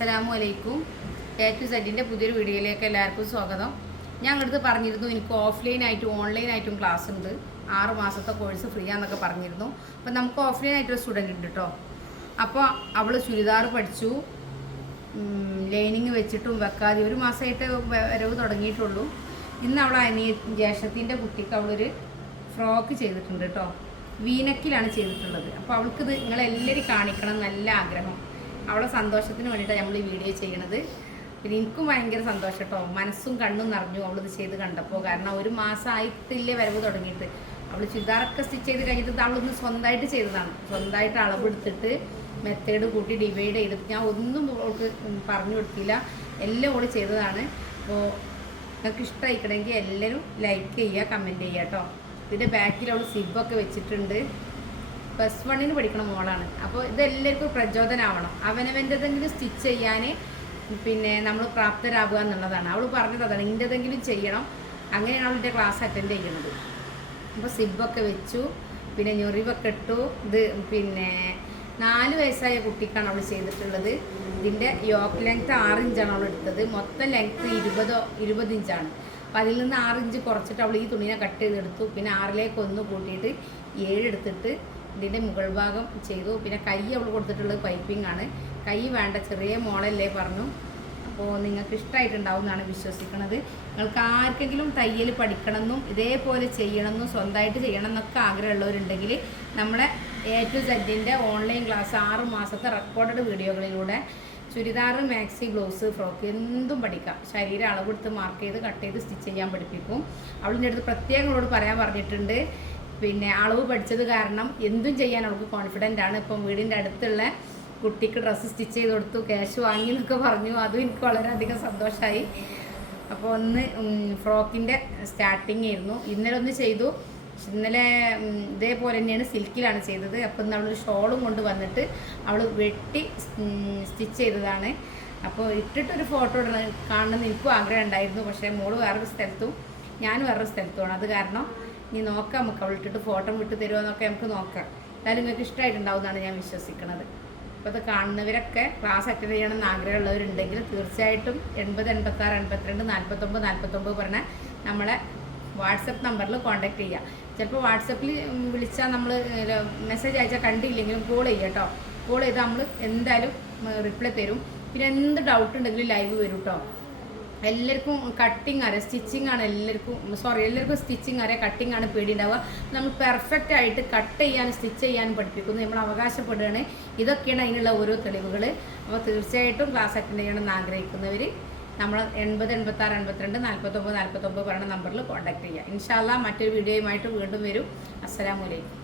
അസ്സലാമു അലൈക്കും A to സെറ്റിന്റെ പുതിയൊരു വീഡിയോയിലേക്ക് എല്ലാവർക്കും സ്വാഗതം. ഞാൻ അടുത്ത് പറഞ്ഞിരുന്നു എനിക്ക് ഓൺലൈൻ ആയിട്ടും ക്ലാസ് ഉണ്ട്. ആറ് മാസത്തെ കോഴ്സ് ഫ്രീ ആണെന്നൊക്കെ പറഞ്ഞിരുന്നു. അപ്പം നമുക്ക് ഒരു സ്റ്റുഡന്റ് ഉണ്ട് കേട്ടോ അപ്പോൾ അവൾ ചുരിദാർ പഠിച്ചു. ലൈനിങ് വെച്ചിട്ടും വെക്കാതെ ഒരു മാസമായിട്ട് വരവ് തുടങ്ങിയിട്ടുള്ളൂ. ഇന്ന് അവൾ അനിയ ജ്യേഷ്ഠത്തിന്റെ കുട്ടിക്ക് അവളൊരു ഫ്രോക്ക് ചെയ്തിട്ടുണ്ട് കേട്ടോ വീനക്കിലാണ് ചെയ്തിട്ടുള്ളത്. അപ്പോൾ അവൾക്കിത് നിങ്ങളെല്ലാവരും കാണിക്കണം നല്ല ആഗ്രഹം. അവളെ സന്തോഷത്തിന് വേണ്ടിയിട്ടാണ് നമ്മൾ ഈ വീഡിയോ ചെയ്യണത്. പിന്നെ എനിക്കും ഭയങ്കര സന്തോഷം കേട്ടോ മനസ്സും കണ്ണും നിറഞ്ഞു അവളിത് ചെയ്ത് കണ്ടപ്പോൾ കാരണം ഒരു മാസമായിട്ടില്ലേ വരവ് തുടങ്ങിയിട്ട്. അവൾ ചുരിദാറൊക്കെ സ്റ്റിച്ച് ചെയ്ത് കഴിഞ്ഞിട്ട് അവളൊന്ന് സ്വന്തമായിട്ട് ചെയ്തതാണ്. സ്വന്തമായിട്ട് അളവെടുത്തിട്ട് മെത്തേഡ് കൂട്ടി ഡിവൈഡ് ചെയ്തിട്ട് ഞാൻ ഒന്നും അവൾക്ക് പറഞ്ഞു കൊടുത്തില്ല. എല്ലാം അവൾ ചെയ്തതാണ്. അപ്പോൾ നിങ്ങൾക്ക് ഇഷ്ടമായിക്കണമെങ്കിൽ എല്ലാവരും ലൈക്ക് ചെയ്യുക കമന്റ് ചെയ്യുക കേട്ടോ ഇതിന്റെ ബാക്കിൽ അവൾ സിബൊക്കെ വെച്ചിട്ടുണ്ട്. പ്ലസ് വണ്ണിന് പഠിക്കണ മോളാണ്. അപ്പോൾ ഇതെല്ലാവർക്കും പ്രചോദനമാവണം അവനവന്റെതെങ്കിലും സ്റ്റിച്ച് ചെയ്യാൻ പിന്നെ നമ്മൾ പ്രാപ്തരാകുക എന്നുള്ളതാണ്. അവൾ പറഞ്ഞത് അതാണ്. ഇന്റെതെങ്കിലും ചെയ്യണം. അങ്ങനെയാണ് അവളുടെ ക്ലാസ് അറ്റൻഡ് ചെയ്യുന്നത്. അപ്പോൾ സിബൊക്കെ വെച്ചു. പിന്നെ ഞൊറിവൊക്കെ ഇട്ടു. ഇത് പിന്നെ നാല് വയസ്സായ കുട്ടിക്കാണ് അവൾ ചെയ്തിട്ടുള്ളത്. ഇതിന്റെ യോക്ക് ലെങ്ത് ആറ് ഇഞ്ചാണ് അവൾ എടുത്തത്. മൊത്തം ലെങ്ത് ഇരുപതോ ഇരുപത് ഇഞ്ചാണ്. അപ്പോൾ അതിൽ നിന്ന് ആറ് ഇഞ്ച് കുറച്ചിട്ട് അവൾ ഈ തുണിനെ കട്ട് ചെയ്തെടുത്തു. പിന്നെ ആറിലേക്ക് ഒന്ന് കൂട്ടിയിട്ട് ഏഴ് എടുത്തിട്ട് ഇതിന്റെ മുകൾ ഭാഗം ചെയ്തു. പിന്നെ കൈ അവൾ കൊടുത്തിട്ടുള്ളത് പൈപ്പിംഗ് ആണ്. കൈ വേണ്ട ചെറിയ മോളല്ലേ പറഞ്ഞു. അപ്പോൾ നിങ്ങൾക്ക് ഇഷ്ടമായിട്ടുണ്ടാവും എന്നാണ് വിശ്വസിക്കുന്നത് നിങ്ങൾക്ക് ആർക്കെങ്കിലും തയ്യൽ പഠിക്കണമെന്നും ഇതേപോലെ ചെയ്യണമെന്നും സ്വന്തമായിട്ട് ചെയ്യണം എന്നൊക്കെ ആഗ്രഹമുള്ളവരുണ്ടെങ്കിൽ നമ്മളെ എ ടു സെഡിന്റെ ഓൺലൈൻ ക്ലാസ് ആറ് മാസത്തെ റെക്കോർഡഡ് വീഡിയോകളിലൂടെ ചുരിദാർ മാക്സി ബ്ലൗസ് ഫ്രോക്ക് എന്തും പഠിക്കാം. ശരീരം അളവെടുത്ത് മാർക്ക് ചെയ്ത് കട്ട് ചെയ്ത് സ്റ്റിച്ച് ചെയ്യാൻ പഠിപ്പിക്കും. അവളിന്റെ അടുത്ത് പ്രത്യേകം അവളോട് പറയാൻ പറഞ്ഞിട്ടുണ്ട്. പിന്നെ അളവ് പഠിച്ചത് കാരണം എന്തും ചെയ്യാൻ അവൾക്ക് കോൺഫിഡന്റ് ആണ്. ഇപ്പം വീടിന്റെ അടുത്തുള്ള കുട്ടിക്ക് ഡ്രസ്സ് സ്റ്റിച്ച് ചെയ്ത് കൊടുത്തു ക്യാഷ് വാങ്ങി എന്നൊക്കെ പറഞ്ഞു. അതും എനിക്ക് വളരെയധികം സന്തോഷമായി അപ്പോൾ ഒന്ന് ഫ്രോക്കിന്റെ സ്റ്റാർട്ടിങ് ആയിരുന്നു. ഇന്നലെ ഒന്ന് ചെയ്തു. ഇന്നലെ ഇതേപോലെ തന്നെയാണ് സിൽക്കിലാണ് ചെയ്തത്. അപ്പോൾ ഇന്ന് അവളൊരു ഷോളും കൊണ്ട് വന്നിട്ട് അവൾ വെട്ടി സ്റ്റിച്ച് ചെയ്തതാണ്. അപ്പോൾ ഇട്ടിട്ടൊരു ഫോട്ടോ ഇടണം. കാണണമെന്ന് എനിക്കും ആഗ്രഹം ഉണ്ടായിരുന്നു. പക്ഷേ മോൾ വേറൊരു സ്ഥലത്തും ഞാൻ വേറൊരു സ്ഥലത്തുമാണ്. അത് കാരണം ഇനി നോക്കാം നമുക്ക് അവളിട്ടിട്ട് ഫോട്ടോ വിട്ട് തരുമോ എന്നൊക്കെ നമുക്ക് നോക്കാം. എന്തായാലും നിങ്ങൾക്ക് ഇഷ്ടമായിട്ടുണ്ടാവും എന്നാണ് ഞാൻ വിശ്വസിക്കുന്നത് അപ്പോൾ അത് കാണുന്നവരൊക്കെ ക്ലാസ് അറ്റൻഡ് ചെയ്യണമെന്ന് ആഗ്രഹമുള്ളവരുണ്ടെങ്കിൽ തീർച്ചയായിട്ടും എൺപത് എൺപത്താറ് എൺപത്തിരണ്ട് നാൽപ്പത്തൊമ്പത് നാൽപ്പത്തൊമ്പത് പറഞ്ഞ നമ്മളെ വാട്സപ്പ് നമ്പറിൽ കോൺടാക്ട് ചെയ്യുക ചിലപ്പോൾ വാട്സപ്പിൽ വിളിച്ചാൽ നമ്മൾ മെസ്സേജ് അയച്ചാൽ കണ്ടില്ലെങ്കിലും കോൾ ചെയ്യുക കേട്ടോ കോൾ ചെയ്താൽ നമ്മൾ എന്തായാലും റിപ്ലൈ തരും. പിന്നെ എന്ത് ഡൗട്ട് ഉണ്ടെങ്കിലും ലൈവ് വരും കേട്ടോ എല്ലാവർക്കും കട്ടിങ് അറിയാം സ്റ്റിച്ചിങ് ആണ് എല്ലാവർക്കും സോറി എല്ലാവർക്കും സ്റ്റിച്ചിങ് അറിയാം കട്ടിങ് ആണ് പേടി ഉണ്ടാവുക നമ്മൾ പെർഫെക്റ്റ് ആയിട്ട് കട്ട് ചെയ്യാനും സ്റ്റിച്ച് ചെയ്യാനും പഠിപ്പിക്കുന്നു. നമ്മൾ അവകാശപ്പെടുകയാണ്. ഇതൊക്കെയാണ് അതിനുള്ള ഓരോ തെളിവുകൾ അപ്പോൾ തീർച്ചയായിട്ടും ക്ലാസ് അറ്റൻഡ് ചെയ്യണമെന്ന് ആഗ്രഹിക്കുന്നവർ നമ്മൾ എൺപത് എൺപത്താറ് എൺപത്തിരണ്ട് നാൽപ്പത്തൊമ്പത് നാൽപ്പത്തൊമ്പത് പറയുന്ന നമ്പറിൽ കോൺടാക്ട് ചെയ്യുക. ഇൻഷാല്ല മറ്റൊരു വീഡിയോയുമായിട്ട് വീണ്ടും വരും. അസ്സലാമലൈക്കും